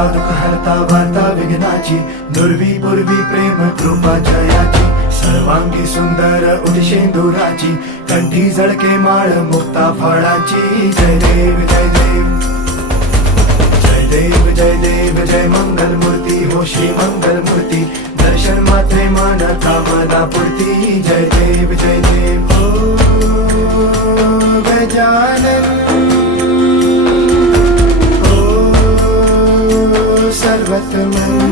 हरता दुःख हरता वार्ता विघ्नाची, दुर्वी पूर्वी प्रेम कृपा जयाची, सर्वांगी सुंदर उदिशेंदुराची, कंठी झळके माळ मुक्ता फळाची. जय देव जय देव जय देव जय देव जय मंगल मूर्ती हो श्री मंगल मूर्ती, दर्शन मात्रे मन कामना पूर्ती. जय देव जय देव हो गजानन हो सर्वतमन.